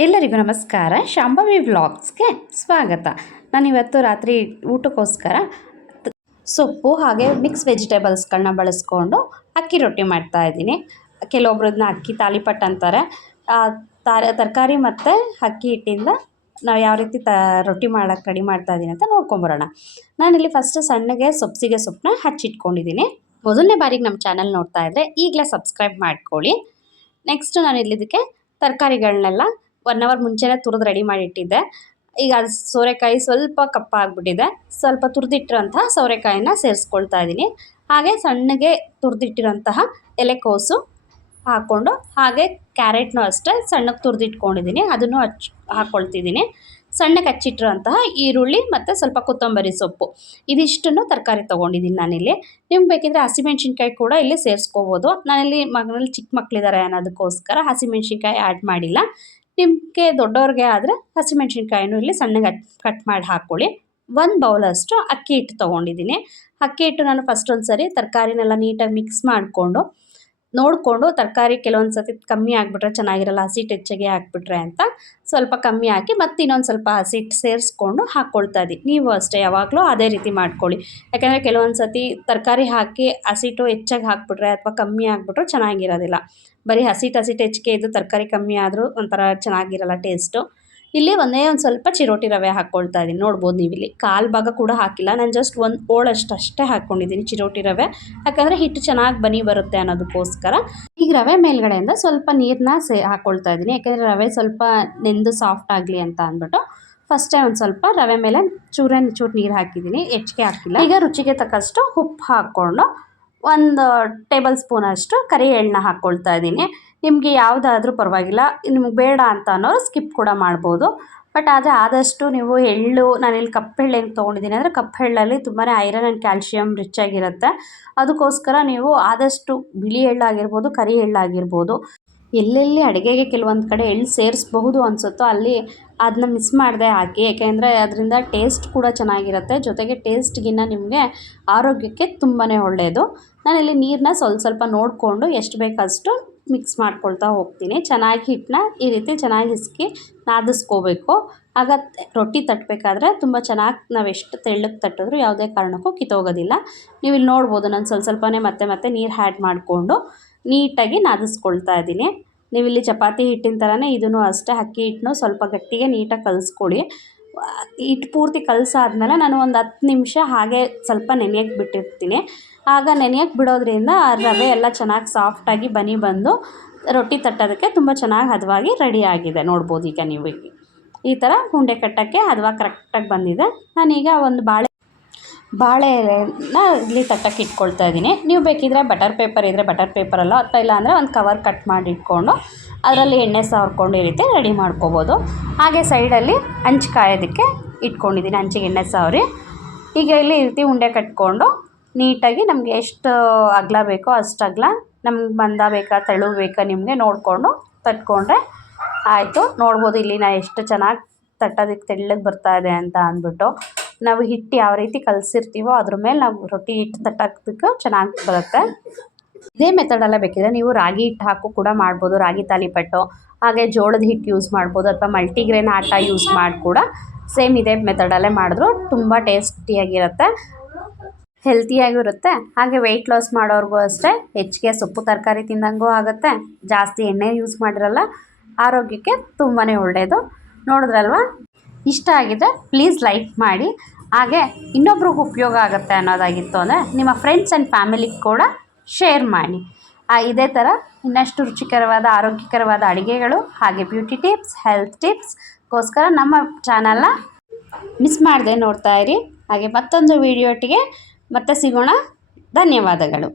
ಎಲ್ಲರಿಗೂ ನಮಸ್ಕಾರ. ಶಾಂಭವಿ ವ್ಲಾಗ್ಸ್ಗೆ ಸ್ವಾಗತ. ನಾನಿವತ್ತು ರಾತ್ರಿ ಊಟಕ್ಕೋಸ್ಕರ ಸೊಪ್ಪು ಹಾಗೆ ಮಿಕ್ಸ್ ವೆಜಿಟೇಬಲ್ಸ್ಗಳನ್ನ ಬಳಸ್ಕೊಂಡು ಅಕ್ಕಿ ರೊಟ್ಟಿ ಮಾಡ್ತಾಯಿದ್ದೀನಿ. ಕೆಲವೊಬ್ರು ಇದನ್ನ ಅಕ್ಕಿ ತಾಲಿಪಟ್ಟು ಅಂತಾರೆ. ತರಕಾರಿ ಮತ್ತು ಅಕ್ಕಿ ಹಿಟ್ಟಿಂದ ನಾವು ಯಾವ ರೀತಿ ರೊಟ್ಟಿ ಮಾಡೋಕ್ಕೆ ರೆಡಿ ಮಾಡ್ತಾಯಿದ್ದೀನಿ ಅಂತ ನೋಡ್ಕೊಂಬರೋಣ. ನಾನಿಲ್ಲಿ ಫಸ್ಟು ಸಣ್ಣಗೆ ಸೊಪ್ಪಿಗೆ ಸೊಪ್ಪನ್ನ ಹಚ್ಚಿಟ್ಕೊಂಡಿದ್ದೀನಿ. ಮೊದಲನೇ ಬಾರಿಗೆ ನಮ್ಮ ಚಾನಲ್ ನೋಡ್ತಾ ಇದ್ದರೆ ಈಗಲೇ ಸಬ್ಸ್ಕ್ರೈಬ್ ಮಾಡ್ಕೊಳ್ಳಿ. ನೆಕ್ಸ್ಟ್ ನಾನು ಇದಕ್ಕೆ ತರಕಾರಿಗಳನ್ನೆಲ್ಲ 1 ಅವರ್ ಮುಂಚೆನೇ ತುರಿದು ರೆಡಿ ಮಾಡಿಟ್ಟಿದ್ದೆ. ಈಗ ಸೋರೆಕಾಯಿ ಸ್ವಲ್ಪ ಕಪ್ಪಾಗ್ಬಿಟ್ಟಿದೆ. ಸ್ವಲ್ಪ ತುರಿದಿಟ್ಟಿರೋಂತಹ ಸೋರೆಕಾಯಿನ ಸೇರಿಸ್ಕೊಳ್ತಾ ಇದ್ದೀನಿ. ಹಾಗೆ ಸಣ್ಣಗೆ ತುರಿದಿಟ್ಟಿರೋಂತಹ ಎಲೆಕೋಸು ಹಾಕ್ಕೊಂಡು, ಹಾಗೆ ಕ್ಯಾರೆಟ್ನೂ ಅಷ್ಟೇ ಸಣ್ಣಗೆ ತುರಿದಿಟ್ಕೊಂಡಿದ್ದೀನಿ, ಅದನ್ನು ಹಾಕ್ಕೊಳ್ತಿದ್ದೀನಿ. ಸಣ್ಣಗೆ ಹಚ್ಚಿಟ್ಟಿರೋಂತಹ ಈರುಳ್ಳಿ ಮತ್ತು ಸ್ವಲ್ಪ ಕೊತ್ತಂಬರಿ ಸೊಪ್ಪು, ಇದಿಷ್ಟನ್ನು ತರಕಾರಿ ತೊಗೊಂಡಿದ್ದೀನಿ ನಾನಿಲ್ಲಿ. ನಿಮ್ಗೆ ಬೇಕಿದ್ದರೆ ಹಸಿಮೆಣ್ಸಿನ್ಕಾಯಿ ಕೂಡ ಇಲ್ಲಿ ಸೇರಿಸ್ಕೋಬೋದು. ನಾನಿಲ್ಲಿ ಮಗನಲ್ಲಿ ಚಿಕ್ಕ ಮಕ್ಕಳಿದ್ದಾರೆ ಅನ್ನೋದಕ್ಕೋಸ್ಕರ ಹಸಿಮೆಣ್ಸಿನ್ಕಾಯಿ ಆ್ಯಡ್ ಮಾಡಿಲ್ಲ. ನಿಮಗೆ ದೊಡ್ಡವ್ರಿಗೆ ಆದರೆ ಹಸಿಮೆಣ್ಸಿನ್ಕಾಯಿನೂ ಇಲ್ಲಿ ಸಣ್ಣಗೆ ಕಟ್ ಮಾಡಿ ಹಾಕ್ಕೊಳ್ಳಿ. 1 ಬೌಲಷ್ಟು ಅಕ್ಕಿ ಹಿಟ್ಟು ತೊಗೊಂಡಿದ್ದೀನಿ. ಅಕ್ಕಿ ಹಿಟ್ಟು ನಾನು ಫಸ್ಟ್ ಒಂದು ಸರಿ ತರಕಾರಿನೆಲ್ಲ ನೀಟಾಗಿ ಮಿಕ್ಸ್ ಮಾಡಿಕೊಂಡು ನೋಡಿಕೊಂಡು, ತರಕಾರಿ ಕೆಲವೊಂದು ಸತಿ ಕಮ್ಮಿ ಆಗಿಬಿಟ್ರೆ ಚೆನ್ನಾಗಿರಲ್ಲ, ಹಸಿಟ್ಟು ಹೆಚ್ಚಿಗೆ ಹಾಕ್ಬಿಟ್ರೆ ಅಂತ ಸ್ವಲ್ಪ ಕಮ್ಮಿ ಹಾಕಿ ಮತ್ತು ಇನ್ನೊಂದು ಸ್ವಲ್ಪ ಹಸಿಟ್ಟು ಸೇರಿಸ್ಕೊಂಡು ಹಾಕ್ಕೊಳ್ತಾ ಇದ್ದೀನಿ. ನೀವು ಅಷ್ಟೇ ಯಾವಾಗಲೂ ಅದೇ ರೀತಿ ಮಾಡ್ಕೊಳ್ಳಿ. ಯಾಕೆಂದರೆ ಕೆಲವೊಂದು ಸತಿ ತರಕಾರಿ ಹಾಕಿ ಹಸಿಟ್ಟು ಹೆಚ್ಚಾಗಿ ಹಾಕ್ಬಿಟ್ರೆ ಅಥವಾ ಕಮ್ಮಿ ಆಗಿಬಿಟ್ರೆ ಚೆನ್ನಾಗಿರೋದಿಲ್ಲ. ಬರೀ ಹಸಿಟ್ಟು ಹೆಚ್ಚಿಗೆ ಇದ್ದು ತರಕಾರಿ ಕಮ್ಮಿ ಆದರೂ ಒಂಥರ ಚೆನ್ನಾಗಿರಲ್ಲ ಟೇಸ್ಟು. ಇಲ್ಲಿ ಒಂದೇ ಒಂದು ಸ್ವಲ್ಪ ಚಿರೋಟಿ ರವೆ ಹಾಕ್ಕೊಳ್ತಾ ಇದ್ದೀನಿ. ನೋಡ್ಬೋದು ನೀವು ಇಲ್ಲಿ 1/4 ಭಾಗ ಕೂಡ ಹಾಕಿಲ್ಲ, ನಾನು ಜಸ್ಟ್ 1 ಹೋಳಷ್ಟು ಅಷ್ಟೇ ಹಾಕ್ಕೊಂಡಿದ್ದೀನಿ ಚಿರೋಟಿ ರವೆ. ಯಾಕಂದರೆ ಹಿಟ್ಟು ಚೆನ್ನಾಗಿ ಬನಿ ಬರುತ್ತೆ ಅನ್ನೋದಕ್ಕೋಸ್ಕರ. ಈಗ ರವೆ ಮೇಲ್ಗಡೆಯಿಂದ ಸ್ವಲ್ಪ ನೀರನ್ನ ಹಾಕ್ಕೊಳ್ತಾ ಇದ್ದೀನಿ. ಯಾಕೆಂದರೆ ರವೆ ಸ್ವಲ್ಪ ನೆಂದು ಸಾಫ್ಟ್ ಆಗಲಿ ಅಂತ ಅಂದ್ಬಿಟ್ಟು ಫಸ್ಟೇ ಒಂದು ಸ್ವಲ್ಪ ರವೆ ಮೇಲೆ ಚೂರು ನೀರು ಹಾಕಿದ್ದೀನಿ, ಹೆಚ್ಚಿಗೆ ಹಾಕಿಲ್ಲ. ಈಗ ರುಚಿಗೆ ತಕ್ಕಷ್ಟು ಉಪ್ಪು ಹಾಕ್ಕೊಂಡು 1 ಟೇಬಲ್ ಸ್ಪೂನಷ್ಟು ಕರಿ ಎಳ್ಳನ್ನ ಹಾಕ್ಕೊಳ್ತಾ ಇದ್ದೀನಿ. ನಿಮಗೆ ಯಾವುದಾದ್ರೂ ಪರವಾಗಿಲ್ಲ, ನಿಮ್ಗೆ ಬೇಡ ಅಂತ ಅನ್ನೋರು ಸ್ಕಿಪ್ ಕೂಡ ಮಾಡ್ಬೋದು. ಬಟ್ ಆದರೆ ಆದಷ್ಟು ನೀವು ಎಳ್ಳು, ನಾನಿಲ್ಲಿ ಕಪ್ಪೆಳ್ಳು ಹೆಂಗೆ ತೊಗೊಂಡಿದ್ದೀನಿ ಅಂದರೆ ಕಪ್ಪೆಳ್ಳಲ್ಲಿ ತುಂಬಾ ಐರನ್ ಆ್ಯಂಡ್ ಕ್ಯಾಲ್ಶಿಯಮ್ ರಿಚ್ ಆಗಿರುತ್ತೆ. ಅದಕ್ಕೋಸ್ಕರ ನೀವು ಆದಷ್ಟು ಬಿಳಿ ಎಳ್ಳಾಗಿರ್ಬೋದು, ಕರಿ ಎಳ್ಳಾಗಿರ್ಬೋದು, ಎಲ್ಲೆಲ್ಲಿ ಅಡುಗೆಗೆ ಕೆಲವೊಂದು ಕಡೆ ಎಳ್ಳು ಸೇರಿಸಬಹುದು ಅನಿಸುತ್ತೋ ಅಲ್ಲಿ ಅದನ್ನ ಮಿಸ್ ಮಾಡದೆ ಹಾಕಿ. ಏಕೆಂದರೆ ಅದರಿಂದ ಟೇಸ್ಟ್ ಕೂಡ ಚೆನ್ನಾಗಿರುತ್ತೆ, ಜೊತೆಗೆ ಟೇಸ್ಟ್ಗಿನ್ನ ನಿಮಗೆ ಆರೋಗ್ಯಕ್ಕೆ ತುಂಬಾ ಒಳ್ಳೆಯದು. ನಾನಿಲ್ಲಿ ನೀರನ್ನ ಸ್ವಲ್ಪ ನೋಡಿಕೊಂಡು ಎಷ್ಟು ಬೇಕಷ್ಟು ಮಿಕ್ಸ್ ಮಾಡ್ಕೊಳ್ತಾ ಹೋಗ್ತೀನಿ. ಚೆನ್ನಾಗಿ ಹಿಟ್ಟನ್ನ ಈ ರೀತಿ ಚೆನ್ನಾಗಿ ಹಿಸುಕಿ ನಾದಿಸ್ಕೋಬೇಕು. ಆಗ ರೊಟ್ಟಿ ತಟ್ಟಬೇಕಾದ್ರೆ ತುಂಬ ಚೆನ್ನಾಗಿ ನಾವು ಎಷ್ಟು ತೆಳ್ಳಗೆ ತಟ್ಟಿದ್ರು ಯಾವುದೇ ಕಾರಣಕ್ಕೂ ಕಿತ್ತೋಗೋದಿಲ್ಲ. ನೀವು ಇಲ್ಲಿ ನೋಡ್ಬೋದು, ನಾನು ಸ್ವಲ್ಪನೇ ಮತ್ತೆ ನೀರು ಆ್ಯಡ್ ಮಾಡಿಕೊಂಡು ನೀಟಾಗಿ ನಾದಿಸ್ಕೊಳ್ತಾ ಇದ್ದೀನಿ. ನೀವು ಇಲ್ಲಿ ಚಪಾತಿ ಹಿಟ್ಟಿನ ಥರನೇ ಇದನ್ನು ಅಷ್ಟೇ ಅಕ್ಕಿ ಹಿಟ್ಟನ್ನು ಸ್ವಲ್ಪ ಗಟ್ಟಿಗೆ ನೀಟಾಗಿ ಕಲಿಸ್ಕೊಳ್ಳಿ. ಹಿಟ್ಟು ಪೂರ್ತಿ ಕಲಸಾದ್ಮೇಲೆ ನಾನು ಒಂದು 10 ನಿಮಿಷ ಹಾಗೆ ಸ್ವಲ್ಪ ನೆನೆಯಕ್ಕೆ ಬಿಟ್ಟಿರ್ತೀನಿ. ಆಗ ನೆನೆಯಕ್ಕೆ ಬಿಡೋದ್ರಿಂದ ಆ ರವೆ ಎಲ್ಲ ಚೆನ್ನಾಗಿ ಸಾಫ್ಟಾಗಿ ಬನಿ ಬಂದು ರೊಟ್ಟಿ ತಟ್ಟೋದಕ್ಕೆ ತುಂಬ ಚೆನ್ನಾಗಿ ಹದವಾಗಿ ರೆಡಿಯಾಗಿದೆ. ನೋಡ್ಬೋದು ಈಗ ನೀವು ಈ ಥರ ಉಂಡೆ ಕಟ್ಟೋಕ್ಕೆ ಹದವಾಗಿ ಕರೆಕ್ಟಾಗಿ ಬಂದಿದೆ. ನಾನೀಗ ಒಂದು ಬಾಳೆ ಎಲೆನ ಇಲ್ಲಿ ತಟ್ಟಕ್ಕೆ ಇಟ್ಕೊಳ್ತಾ ಇದ್ದೀನಿ. ನೀವು ಬೇಕಿದ್ದರೆ ಬಟರ್ ಪೇಪರ್ ಇದ್ದರೆ ಬಟರ್ ಪೇಪರಲ್ಲೋ ಅಥವಾ ಇಲ್ಲ ಅಂದರೆ ಒಂದು ಕವರ್ ಕಟ್ ಮಾಡಿ ಇಟ್ಕೊಂಡು ಅದರಲ್ಲಿ ಎಣ್ಣೆ ಸಾರ್ಕೊಂಡು ಈ ರೀತಿ ರೆಡಿ ಮಾಡ್ಕೋಬೋದು. ಹಾಗೆ ಸೈಡಲ್ಲಿ ಹಂಚು ಕಾಯೋದಕ್ಕೆ ಇಟ್ಕೊಂಡಿದ್ದೀನಿ, ಹಂಚಿಗೆ ಎಣ್ಣೆ ಸಾವ್ರಿ. ಈಗ ಇಲ್ಲಿ ಈ ರೀತಿ ಉಂಡೆ ಕಟ್ಕೊಂಡು ನೀಟಾಗಿ ನಮಗೆ ಎಷ್ಟು ಅಗಲ ಬೇಕೋ ಅಷ್ಟು ಅಗಲ, ನಮ್ಗೆ ಮಂದ ಬೇಕಾ ತೆಳು ಬೇಕಾ ನಿಮಗೆ ನೋಡಿಕೊಂಡು ತಟ್ಕೊಂಡ್ರೆ ಆಯಿತು. ನೋಡ್ಬೋದು ಇಲ್ಲಿ ನಾನು ಎಷ್ಟು ಚೆನ್ನಾಗಿ ತಟ್ಟೋದಕ್ಕೆ ತೆಳ್ಳಗೆ ಬರ್ತಾಯಿದೆ ಅಂತ ಅಂದ್ಬಿಟ್ಟು. ನಾವು ಹಿಟ್ಟು ಯಾವ ರೀತಿ ಕಲಸಿರ್ತೀವೋ ಅದ್ರ ಮೇಲೆ ನಾವು ರೊಟ್ಟಿ ಹಿಟ್ಟು ತಟ್ಟೋದಕ್ಕೆ ಚೆನ್ನಾಗಿ ಬರುತ್ತೆ. ಇದೇ ಮೆಥಡಲ್ಲ ಬೇಕಿದ್ರೆ ನೀವು ರಾಗಿ ಹಿಟ್ಟು ಹಾಕು ಕೂಡ ಮಾಡ್ಬೋದು, ರಾಗಿ ತಾಲಿಪಟ್ಟು. ಹಾಗೆ ಜೋಳದ ಹಿಟ್ಟು ಯೂಸ್ ಮಾಡ್ಬೋದು ಅಥವಾ ಮಲ್ಟಿಗ್ರೇನ್ ಆಟ ಯೂಸ್ ಮಾಡಿ ಕೂಡ ಸೇಮ್ ಇದೇ ಮೆಥಡಲ್ಲೇ ಮಾಡಿದ್ರು ತುಂಬ ಟೇಸ್ಟಿಯಾಗಿರುತ್ತೆ, ಹೆಲ್ತಿಯಾಗಿರುತ್ತೆ. ಹಾಗೆ ವೆಯ್ಟ್ ಲಾಸ್ ಮಾಡೋರ್ಗೂ ಅಷ್ಟೇ ಹೆಚ್ಚಿಗೆ ಸೊಪ್ಪು ತರಕಾರಿ ತಿಂದಂಗೂ ಆಗುತ್ತೆ, ಜಾಸ್ತಿ ಎಣ್ಣೆ ಯೂಸ್ ಮಾಡಿರಲ್ಲ, ಆರೋಗ್ಯಕ್ಕೆ ತುಂಬಾ ಒಳ್ಳೆಯದು. ನೋಡಿದ್ರಲ್ವ, ಇಷ್ಟ ಆಗಿದ್ರೆ ಪ್ಲೀಸ್ ಲೈಕ್ ಮಾಡಿ. ಹಾಗೆ ಇನ್ನೊಬ್ರಿಗೂ ಉಪಯೋಗ ಆಗುತ್ತೆ ಅನ್ನೋದಾಗಿತ್ತು ಅಂದರೆ ನಿಮ್ಮ ಫ್ರೆಂಡ್ಸ್ ಆ್ಯಂಡ್ ಫ್ಯಾಮಿಲಿಗೆ ಕೂಡ ಶೇರ್ ಮಾಡಿ. ಇದೇ ಥರ ಇನ್ನಷ್ಟು ರುಚಿಕರವಾದ ಆರೋಗ್ಯಕರವಾದ ಅಡುಗೆಗಳು ಹಾಗೆ ಬ್ಯೂಟಿ ಟಿಪ್ಸ್, ಹೆಲ್ತ್ ಟಿಪ್ಸ್ಗೋಸ್ಕರ ನಮ್ಮ ಚಾನಲ್ನ ಮಿಸ್ ಮಾಡದೆ ನೋಡ್ತಾ ಇರಿ. ಹಾಗೆ ಮತ್ತೊಂದು ವಿಡಿಯೋಟಿಗೆ ಮತ್ತೆ ಸಿಗೋಣ. ಧನ್ಯವಾದಗಳು.